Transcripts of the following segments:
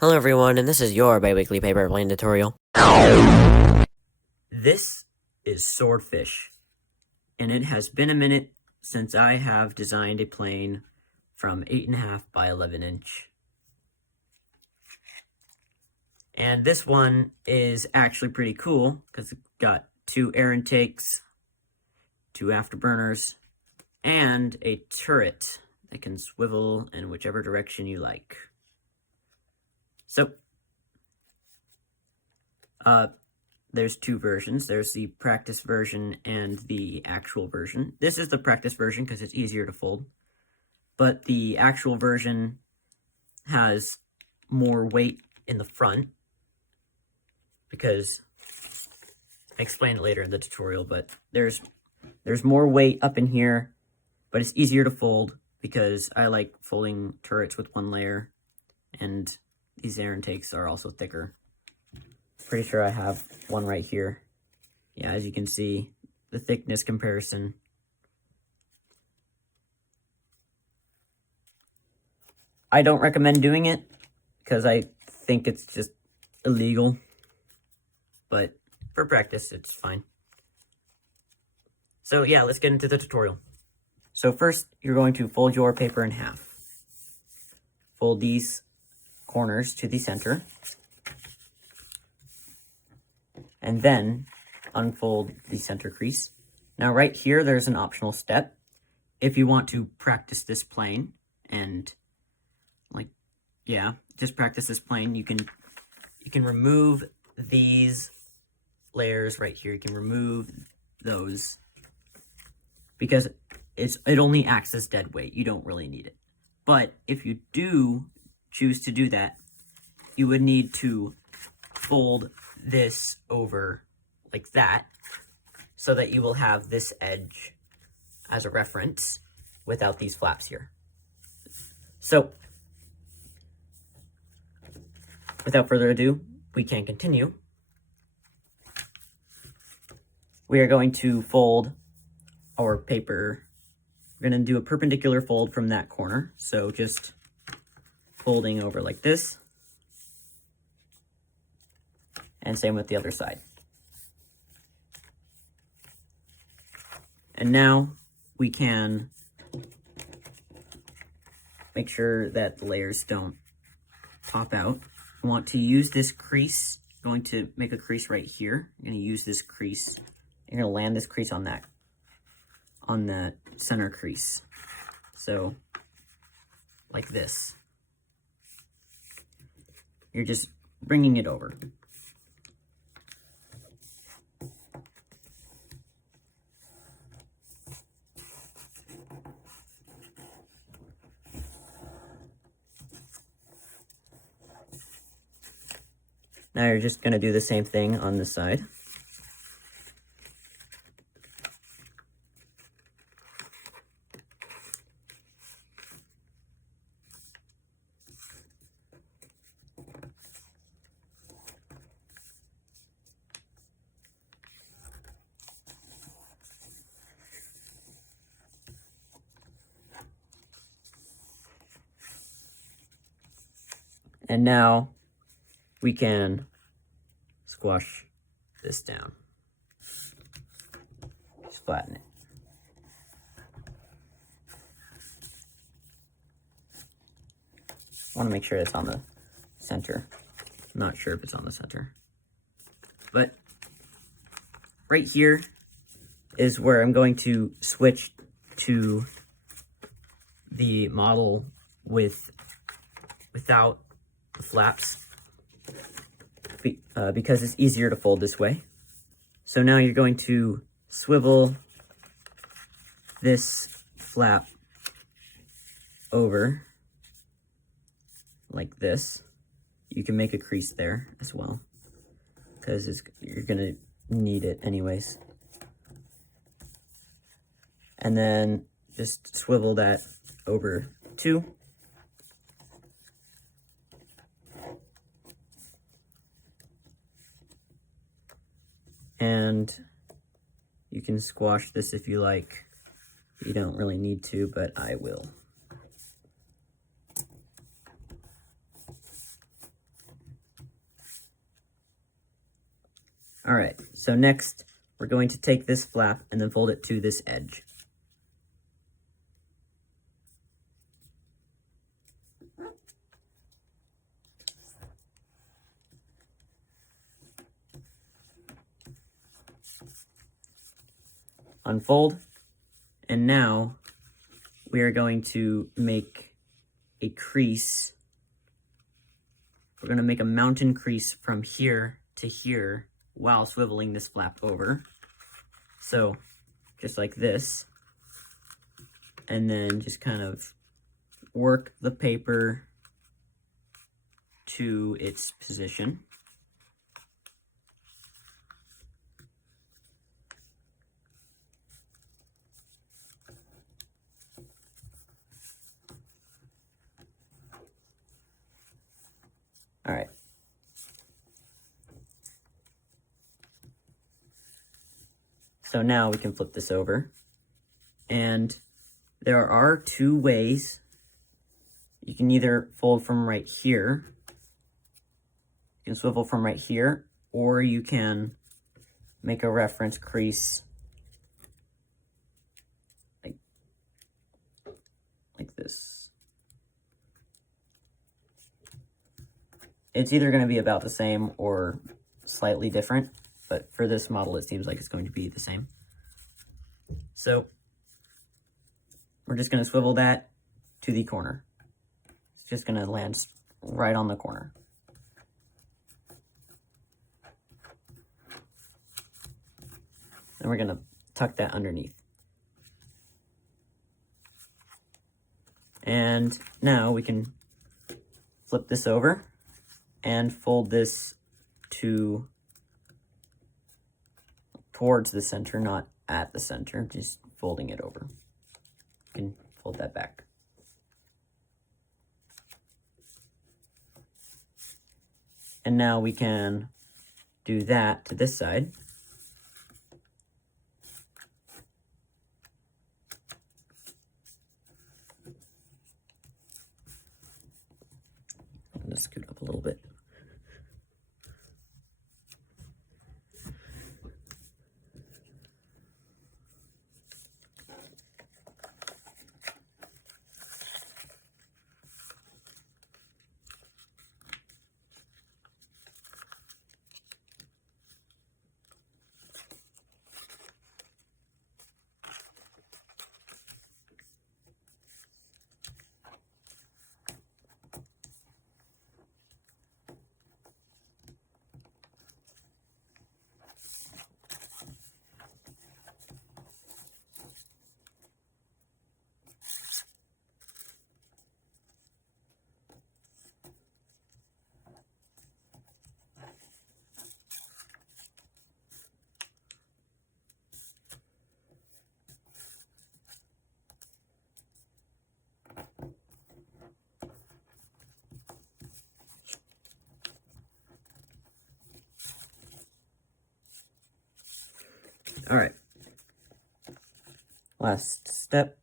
Hello everyone, and this is your biweekly paper plane tutorial. This is Swordfish, and it has been a minute since I have designed a plane from 8.5 by 11 inch. And this one is actually pretty cool because it's got 2 air intakes, 2 afterburners, and a turret that can swivel in whichever direction you like. So, there's 2 versions. There's the practice version and the actual version. This is the practice version because it's easier to fold. But the actual version has more weight in the front because I explain it later in the tutorial, but there's more weight up in here, but it's easier to fold because I like folding turrets with 1 layer, and these air intakes are also thicker. Pretty sure I have one right here. Yeah, as you can see, the thickness comparison. I don't recommend doing it because I think it's just illegal, but for practice, it's fine. So yeah, let's get into the tutorial. So first, you're going to fold your paper in half. Fold these corners to the center, and then unfold the center crease. Now right here, there's an optional step. If you want to practice this plane and just practice this plane, you can remove these layers right here. You can remove those because it only acts as dead weight. You don't really need it. But if you do choose to do that, you would need to fold this over like that so that you will have this edge as a reference without these flaps here. So, without further ado, we can continue. We are going to fold our paper. We're going to do a perpendicular fold from that corner. So just folding over like this. And same with the other side. And now we can make sure that the layers don't pop out. We want to use this crease. I'm going to make a crease right here. I'm going to use this crease. You're going to land this crease on that center crease. So, like this. You're just bringing it over. Now you're just going to do the same thing on this side. And now we can squash this down. Just flatten it. I want to make sure it's on the center. I'm not sure if it's on the center. But right here is where I'm going to switch to the model without the flaps because it's easier to fold this way. So now you're going to swivel this flap over like this. You can make a crease there as well because you're going to need it anyways. And then just swivel that over too. And you can squash this if you like. You don't really need to, but I will. All right, so next we're going to take this flap and then fold it to this edge. Unfold, and now we are going to make a crease. We're going to make a mountain crease from here to here while swiveling this flap over. So just like this, and then just kind of work the paper to its position. All right. So now we can flip this over. And there are two ways. You can either fold from right here. You can swivel from right here, or you can make a reference crease like this. It's either going to be about the same or slightly different, but for this model, it seems like it's going to be the same. So we're just going to swivel that to the corner. It's just going to land right on the corner. And we're going to tuck that underneath. And now we can flip this over and fold this towards the center, not at the center, just folding it over. You can fold that back. And now we can do that to this side. I'm going to scoot up a little bit. All right. Last step.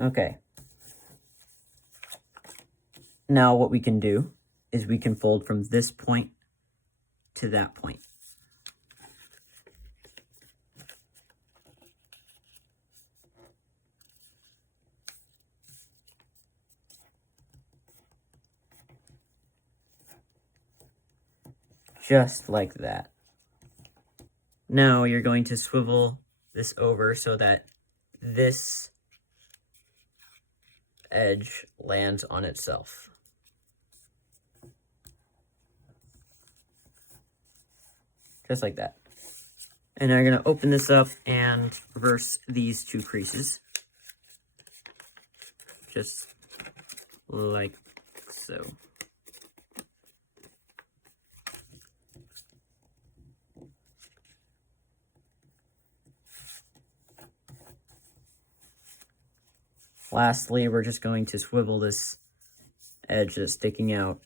Okay. Now what we can do is we can fold from this point to that point. Just like that. Now you're going to swivel this over so that this edge lands on itself. Just like that. And now you're going to open this up and reverse these two creases. Just like so. Lastly, we're just going to swivel this edge that's sticking out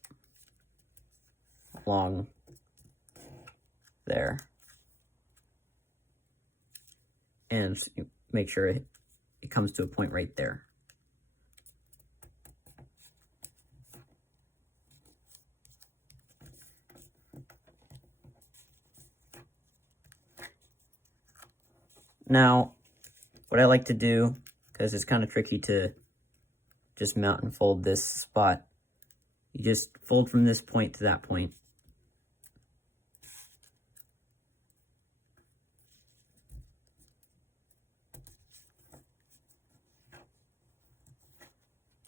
along there. and make sure it comes to a point right there. Now, what I like to do, because it's kind of tricky to just mount and fold this spot, you just fold from this point to that point.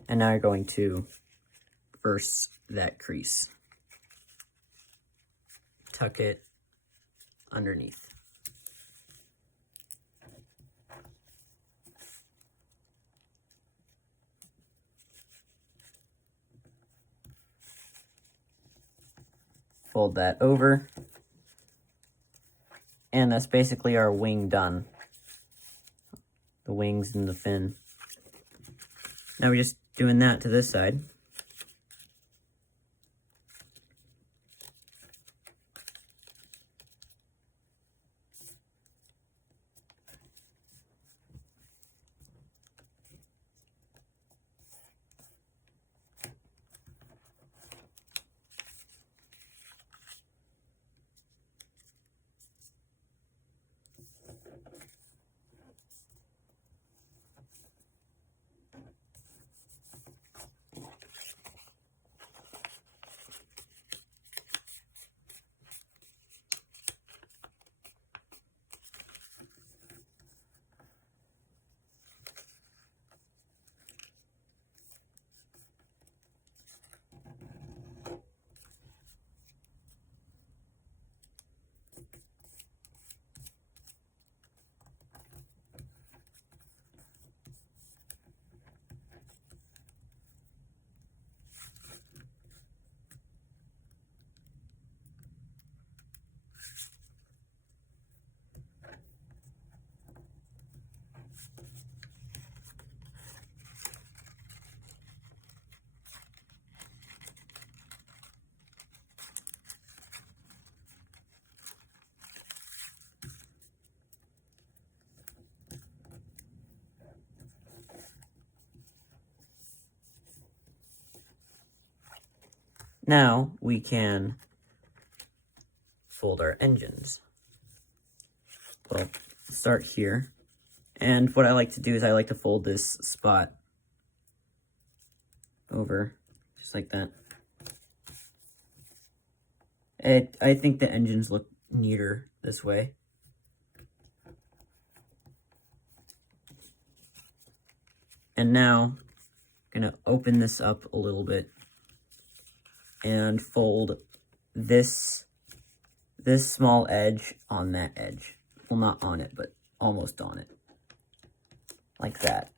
And now you're going to reverse that crease. Tuck it underneath. Fold that over. And that's basically our wing done. The wings and the fin. Now we're just doing that to this side. Now we can fold our engines. Well, start here. And what I like to do is I like to fold this spot over, just like that. I think the engines look neater this way. And now I'm gonna open this up a little bit and fold this small edge on that edge. Well, not on it, but almost on it. Like that.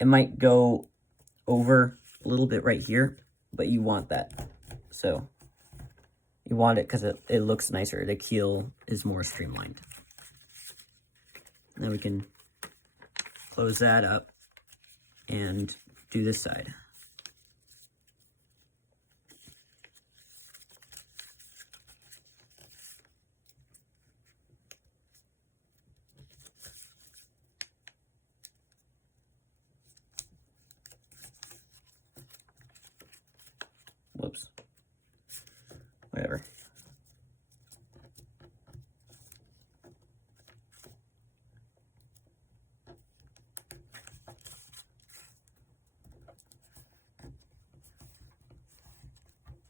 It might go over a little bit right here, but you want that. So you want it because it looks nicer. The keel is more streamlined. Now we can close that up and do this side. Whoops. Whatever.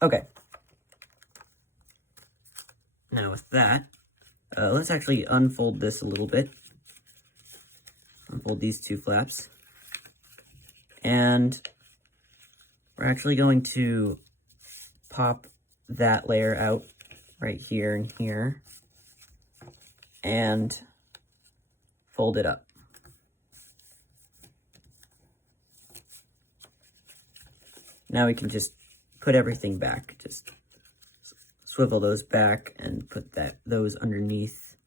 Okay. Now with that, let's actually unfold this a little bit. Unfold these two flaps. And we're actually going to pop that layer out right here and here and fold it up. Now we can just put everything back. Just swivel those back and put those underneath.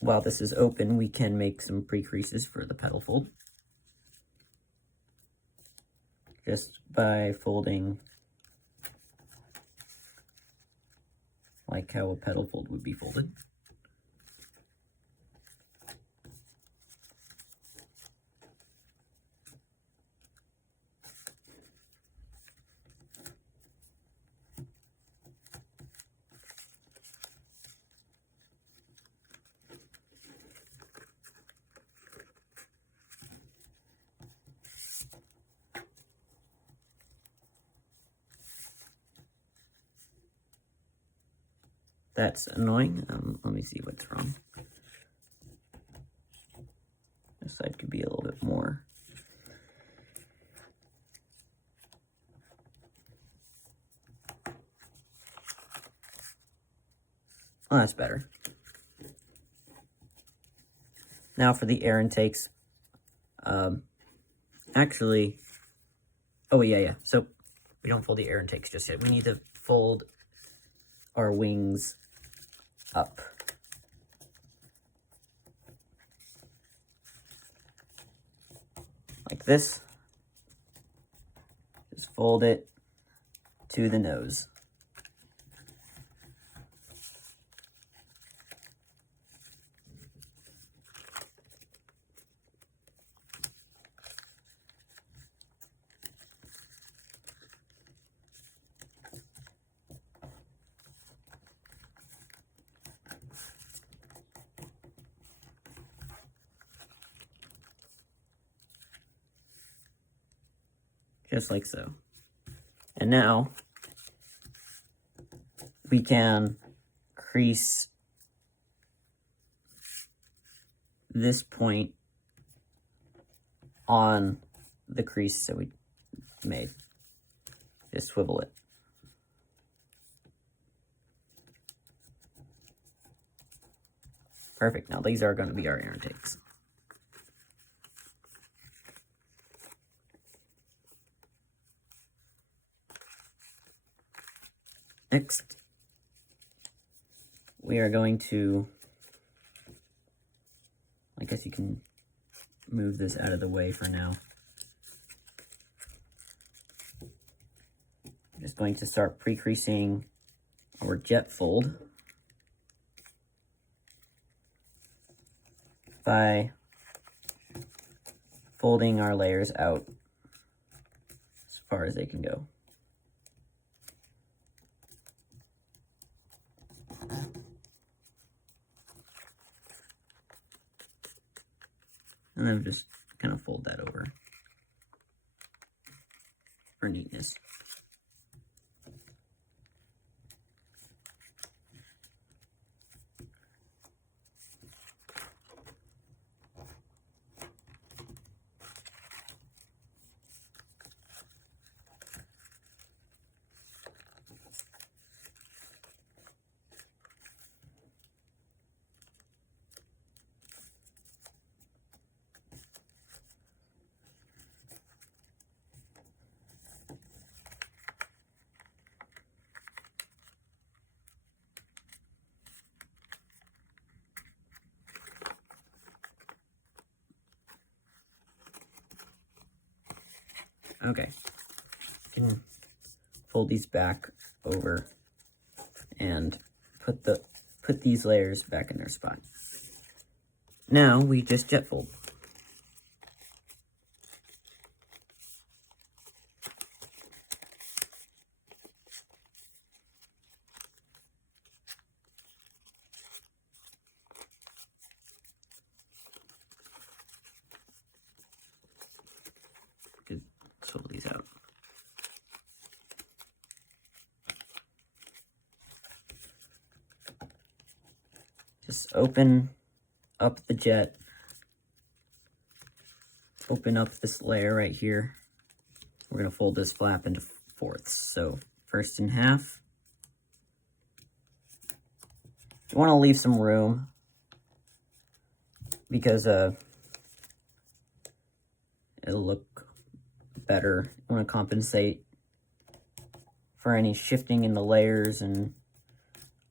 While this is open, we can make some pre-creases for the pedal fold. Just by folding like how a pedal fold would be folded. That's annoying. Let me see what's wrong. This side could be a little bit more. Oh, that's better. Now for the air intakes. Actually, oh yeah. So we don't fold the air intakes just yet. We need to fold our wings up. Like this. Just fold it to the nose. Just like so. And now we can crease this point on the crease that we made. Just swivel it. Perfect. Now these are going to be our air intakes. Next, we are going to, I guess you can move this out of the way for now. I'm just going to start pre-creasing our jet fold by folding our layers out as far as they can go. And then just kind of fold that over for neatness. Okay, you can fold these back over and put these layers back in their spot. Now we just jet fold. Swivel these out. Just open up the jet. Open up this layer right here. We're going to fold this flap into fourths. So first in half. You want to leave some room because it'll look better. You want to compensate for any shifting in the layers and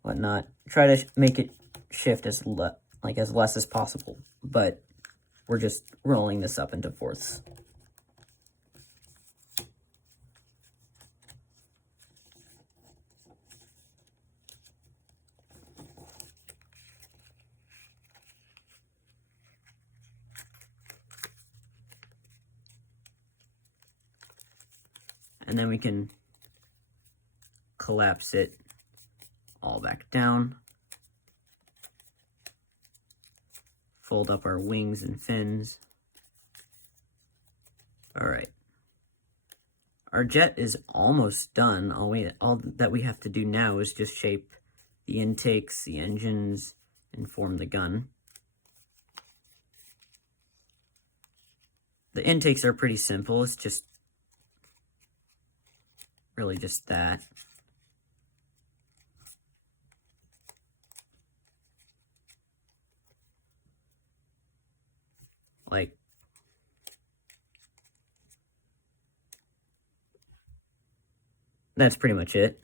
whatnot. Try to make it shift as less as possible, but we're just rolling this up into fourths. And then we can collapse it all back down. Fold up our wings and fins. All right. Our jet is almost done. All that we have to do now is just shape the intakes, the engines, and form the gun. The intakes are pretty simple. It's just really just that. Like, that's pretty much it.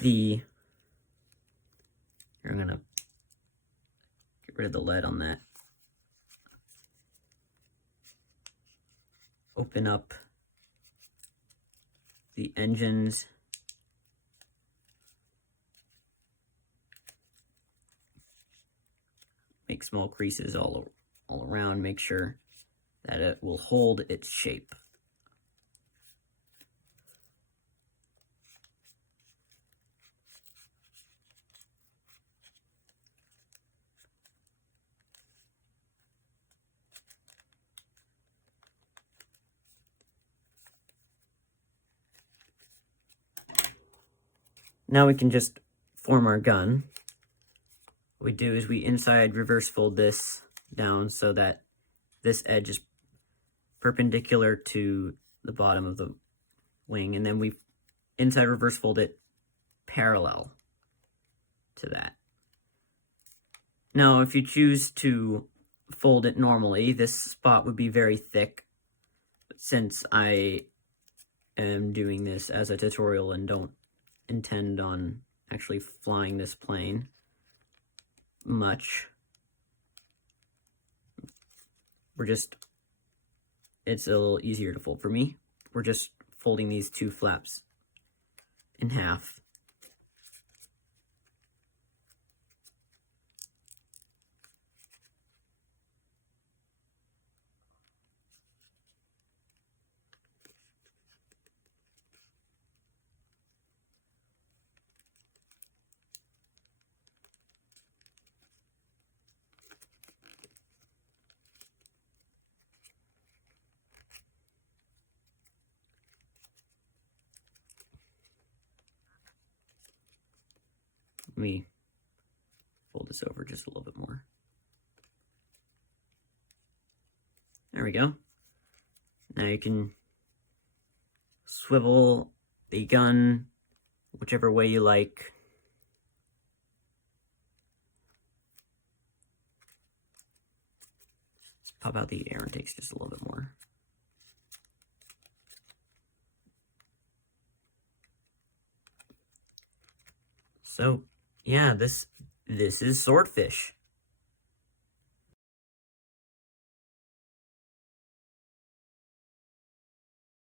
Here, I'm gonna get rid of the lead on that. Open up the engines. Make small creases all around. Make sure that it will hold its shape. Now we can just form our gun. What we do is we inside reverse fold this down so that this edge is perpendicular to the bottom of the wing, and then we inside reverse fold it parallel to that. Now, if you choose to fold it normally, this spot would be very thick. But since I am doing this as a tutorial and don't intend on actually flying this plane much, it's a little easier to fold for me. We're just folding these two flaps in half. Let me fold this over just a little bit more. There we go. Now you can swivel the gun whichever way you like. Pop out the air intakes just a little bit more. So, yeah, this is Swordfish.